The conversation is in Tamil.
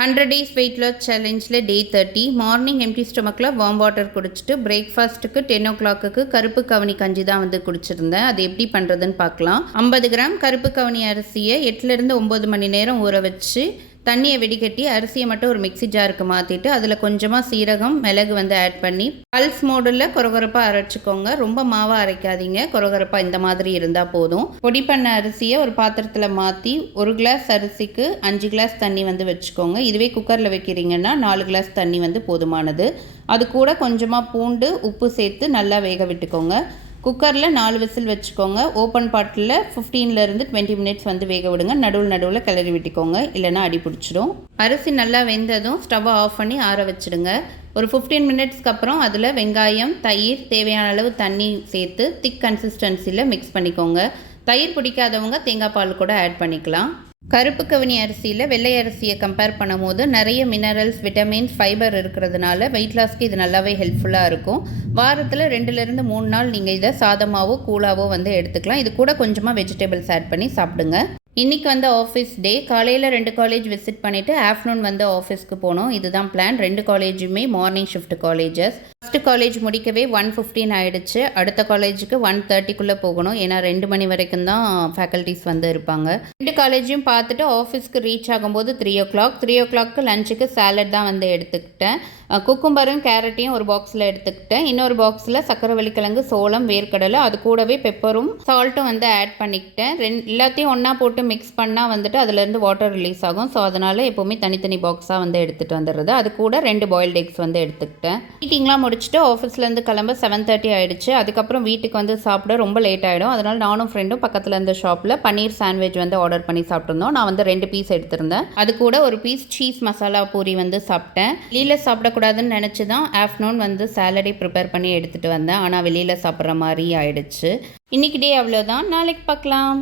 100 days weight loss challengeல டே 30 மார்னிங் எம்டி ஸ்டொமக்கில் வார்ம் வாட்டர் குடிச்சிட்டு பிரேக்ஃபாஸ்ட்டுக்கு 10 o'clockக்கு கருப்பு கவனி கஞ்சி தான் வந்து குடிச்சிருந்தேன். அது எப்படி பண்ணுறதுன்னு பார்க்கலாம். 50 கிராம் கருப்பு கவனி அரிசியை 8லேருந்து 9 மணி நேரம் ஊற வச்சு தண்ணியை வெடிகட்டி அரிசியை மட்டும் ஒரு மிக்சி ஜாருக்கு மாற்றிட்டு அதில் கொஞ்சமாக சீரகம் மிளகு வந்து ஆட் பண்ணி பல்ஸ் மோடில் கொரகொரப்பாக அரைச்சிக்கோங்க. ரொம்ப மாவாக அரைக்காதீங்க, கொரகொரப்பாக இந்த மாதிரி இருந்தால் போதும். பொடி பண்ண அரிசியை ஒரு பாத்திரத்தில் மாற்றி 1 கிளாஸ் அரிசிக்கு 5 கிளாஸ் தண்ணி வந்து வச்சுக்கோங்க. இதுவே குக்கரில் வைக்கிறீங்கன்னா 4 கிளாஸ் தண்ணி வந்து போதுமானது. அது கூட கொஞ்சமாக பூண்டு உப்பு சேர்த்து நல்லா வேக விட்டுக்கோங்க. குக்கரில் 4 விசில் வச்சுக்கோங்க. ஓப்பன் பாட்டில் 15லேருந்து 20 மினிட்ஸ் வந்து வேக விடுங்க. நடுவில் கிளறி விட்டுக்கோங்க, இல்லைனா அடி பிடிச்சிடும். அரிசி நல்லா வெந்ததும் ஸ்டவ்வை ஆஃப் பண்ணி ஆற வச்சுடுங்க. ஒரு 15 மினிட்ஸ்க்கு அப்புறம் அதில் வெங்காயம், தயிர், தேவையான அளவு தண்ணி சேர்த்து திக் கன்சிஸ்டன்சியில் மிக்ஸ் பண்ணிக்கோங்க. தயிர் பிடிக்காதவங்க தேங்காய் பால் கூட ஆட் பண்ணிக்கலாம். கருப்பு கவனி அரிசியில் வெள்ளை அரிசியை கம்பேர் பண்ணும்போது நிறைய மினரல்ஸ், விட்டமின்ஸ், ஃபைபர் இருக்கிறதுனால வெயிட் லாஸ்க்கு இது நல்லாவே ஹெல்ப்ஃபுல்லாக இருக்கும். வாரத்தில் 2லேருந்து 3 நாள் நீங்கள் இதை சாதமாகவோ கூழாவோ வந்து எடுத்துக்கலாம். இது கூட கொஞ்சமாக வெஜிடபிள்ஸ் ஆட் பண்ணி சாப்பிடுங்க. இன்றைக்கி வந்து ஆஃபீஸ் டே. காலையில் 2 காலேஜ் விசிட் பண்ணிவிட்டு ஆஃப்டர்நூன் வந்து ஆஃபீஸ்க்கு போனோம். இதுதான் பிளான். 2 காலேஜுமே morning shift colleges. First college முடிக்கவே 1:15 ஆகிடுச்சு. அடுத்த காலேஜுக்கு 1:30க்குள்ளே போகணும். ஏன்னா 2 மணி வரைக்கும் தான் ஃபேக்கல்ட்டிஸ் வந்து இருப்பாங்க. 2 காலேஜையும் பார்த்துட்டு ஆஃபீஸ்க்கு ரீச் ஆகும்போது 3 o'clock. 3 o'clockக்கு லஞ்சுக்கு சாலட் தான் வந்து எடுத்துக்கிட்டேன். குக்கும்பரும் கேரட்டையும் ஒரு பாக்ஸில் எடுத்துக்கிட்டேன். இன்னொரு பாக்ஸில் சக்கரவள்ளி கிழங்கு, சோளம், வேர்க்கடலை, அது கூடவே பெப்பரும் சால்ட்டும் வந்து ஆட் பண்ணிக்கிட்டேன். எல்லாத்தையும் ஒன்றா போட்டு மிக்ஸ் பண்ணால் வந்துட்டு அதுலேருந்து வாட்டர் ரிலீஸ் ஆகும். ஸோ அதனால் எப்போவுமே தனித்தனி பாக்ஸாக வந்து எடுத்துகிட்டு வந்துடுறது. அது கூட 2 பாயில்டு எக்ஸ் வந்து எடுத்துக்கிட்டேன். மீட்டிங்லாம் முடிச்சுட்டு ஆஃபீஸ்லேருந்து கிளம்ப 7:30 ஆகிடுச்சு. அதுக்கப்புறம் வீட்டுக்கு வந்து சாப்பிட ரொம்ப லேட் ஆகிடும். அதனால் நானும் ஃப்ரெண்டும் பக்கத்தில் இருந்த ஷாப்பில் பன்னீர் சாண்ட்விச் வந்து ஆர்டர் பண்ணி சாப்பிட்ருந்தோம். நான் வந்து 2 பீஸ் எடுத்திருந்தேன். அது கூட ஒரு பீஸ் சீஸ் மசாலா பூரி வந்து சாப்பிட்டேன். வெளியில் சாப்பிடக்கூடாதுன்னு நினச்சி தான் ஆஃப்டர்நூன் வந்து சாலடே ப்ரிப்பேர் பண்ணி எடுத்துகிட்டு வந்தேன். ஆனால் வெளியில் சாப்பிட்ற மாதிரி ஆயிடுச்சு. இன்றைக்கி டே அவ்வளோதான். நாளைக்கு பார்க்கலாம்.